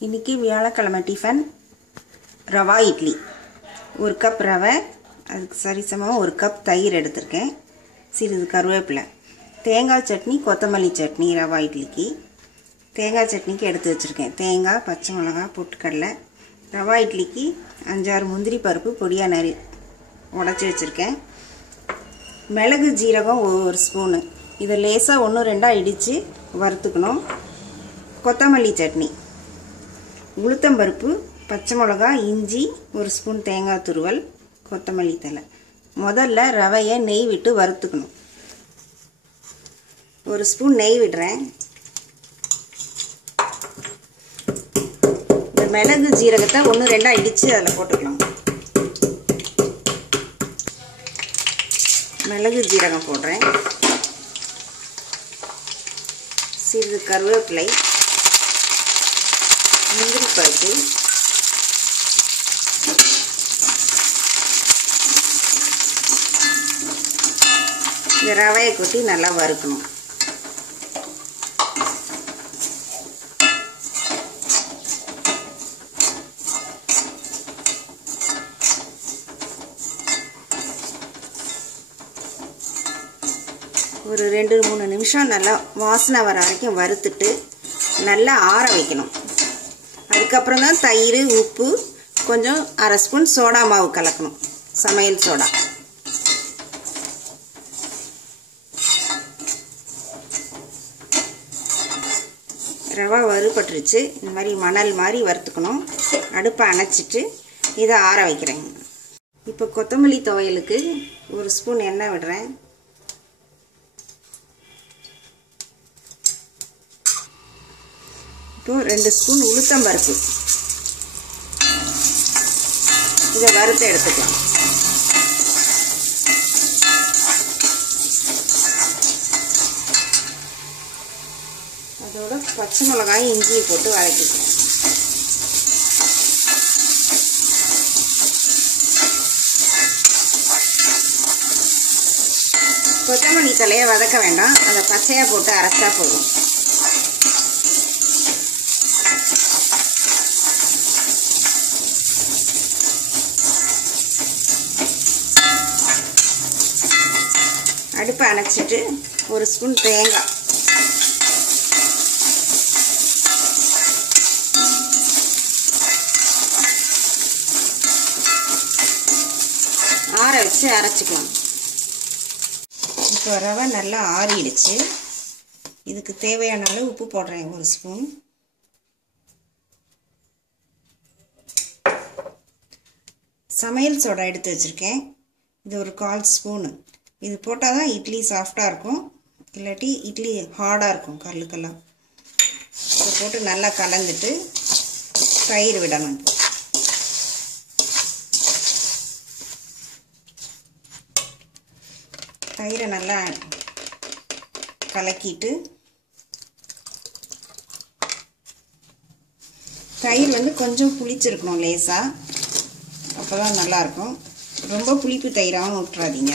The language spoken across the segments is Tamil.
இன்றைக்கி வியாழக்கிழமை டிஃபன் ரவா இட்லி. ஒரு கப் ரவை, அதுக்கு சரிசமமாக ஒரு கப் தயிர் எடுத்திருக்கேன், சிறிது கருவேப்பிலை, தேங்காய் சட்னி, கொத்தமல்லி சட்னி. ரவா இட்லிக்கு தேங்காய் சட்னிக்கு எடுத்து வச்சுருக்கேன். தேங்காய், பச்சை மிளகா, பொட்டுக்கடலை. ரவா இட்லிக்கு 5-6 முந்திரி பருப்பு பொடியாக உடச்சி வச்சுருக்கேன். மிளகு ஜீரகம் ஒரு ஸ்பூனு, இதை லேசாக 1-2 இடித்து வறுத்துக்கணும். கொத்தமல்லி சட்னி, உளுத்தம்பருப்பு, பச்சை மிளகா, இஞ்சி, ஒரு ஸ்பூன் தேங்காய் துருவல், கொத்தமல்லி தழை. முதல்ல ரவையை நெய் விட்டு வறுத்துக்கணும். ஒரு ஸ்பூன் நெய் விடுறேன். இந்த மிளகு ஜீரகத்தை 1-2 இடித்து அதில் போட்டுக்கலாம். மிளகு ஜீரகம் போடுறேன். சிறிது கருவேப்பிலை, முந்திரி பருப்பு, இந்த ரவையை கொட்டி நல்லா வறுக்கணும். ஒரு 2-3 நிமிஷம் நல்லா வாசனை வர வரைக்கும் வறுத்துட்டு நல்லா ஆற வைக்கணும். அதுக்கப்புறம் தான் தயிர், உப்பு, கொஞ்சம் 1/2 ஸ்பூன் சோடா மாவு கலக்கணும், சமையல் சோடா. ரவா வறுபட்டுருச்சு. இந்த மாதிரி மணல் மாதிரி வறுத்துக்கணும். அடுப்பை அணைச்சிட்டு இதை ஆற வைக்கிறேங்க. இப்போ கொத்தமல்லி துவையலுக்கு ஒரு ஸ்பூன் எண்ணெய் விடுறேன். இப்போ 2 ஸ்பூன் உளுத்தம்பருப்பு, இதை வறுத்து எடுத்துக்கலாம். அதோட பச்சை மிளகாய், இஞ்சியை போட்டு வதக்கிக்கலாம். கொத்தமல்லி தழையை வதக்க வேண்டாம், அதை பச்சையாக போட்டு அரைச்சா போதும். அடுப்பை அணைச்சிட்டு ஒரு ஸ்பூன் தேங்காய், ஆற வச்சு அரைச்சிக்கலாம். இப்போ ரவை நல்லா ஆறிடுச்சு. இதுக்கு தேவையான அளவு உப்பு போடுறேன், ஒரு ஸ்பூன். சமையல் சோடா எடுத்து வச்சுருக்கேன், இது ஒரு 1/4 ஸ்பூனு. இது போட்டால் தான் இட்லி சாஃப்டாக இருக்கும், இல்லாட்டி இட்லி ஹார்டாக இருக்கும், கல்லுக்கெல்லாம். இதை போட்டு நல்லா கலந்துட்டு தயிர் விடணும். தயிரை நல்லா கலக்கிட்டு, தயிர் கொஞ்சம் புளிச்சிருக்கணும் லேசாக, அப்போ தான் நல்லாயிருக்கும். ரொம்ப புளிப்பு தயிராகவும் விட்டுறாதீங்க.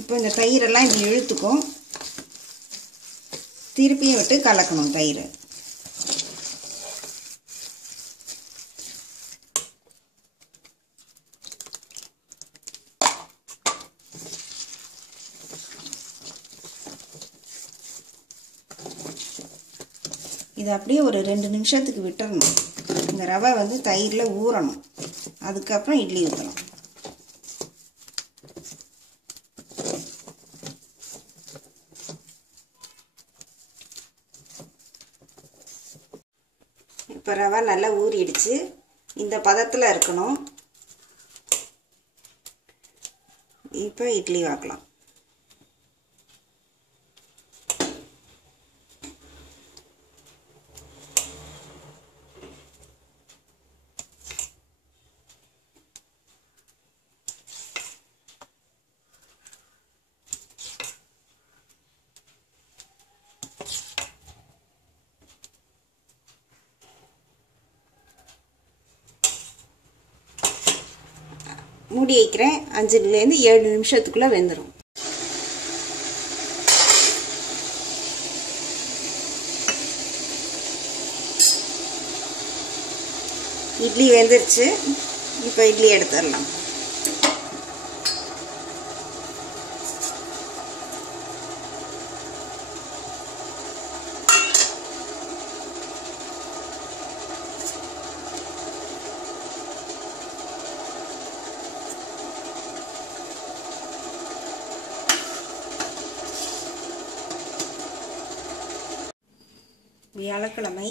இப்போ இந்த தயிரெல்லாம் இப்படி இழுத்துக்கும், திருப்பியும் விட்டு கலக்கணும் தயிர். இது அப்படியே ஒரு 2 நிமிஷத்துக்கு விட்டுறணும். இந்த ரவை தயிரில் ஊறணும். அதுக்கப்புறம் இட்லி ஊற்றலாம். இப்போ ரவை நல்லா ஊறிடுச்சு. இந்த பதத்தில் இருக்கணும். இப்போ இட்லி வாக்கலாம். மூடி வைக்கிறேன். 5-7 நிமிஷத்துக்குள்ளே வெந்துடும். இட்லி வெந்துருச்சு. இப்போ இட்லி எடுத்துடலாம். வியாழக்கிழமை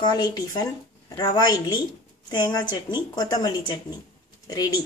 காலை டிஃபன் ரவா இட்லி, தேங்காய் சட்னி, கொத்தமல்லி சட்னி ரெடி.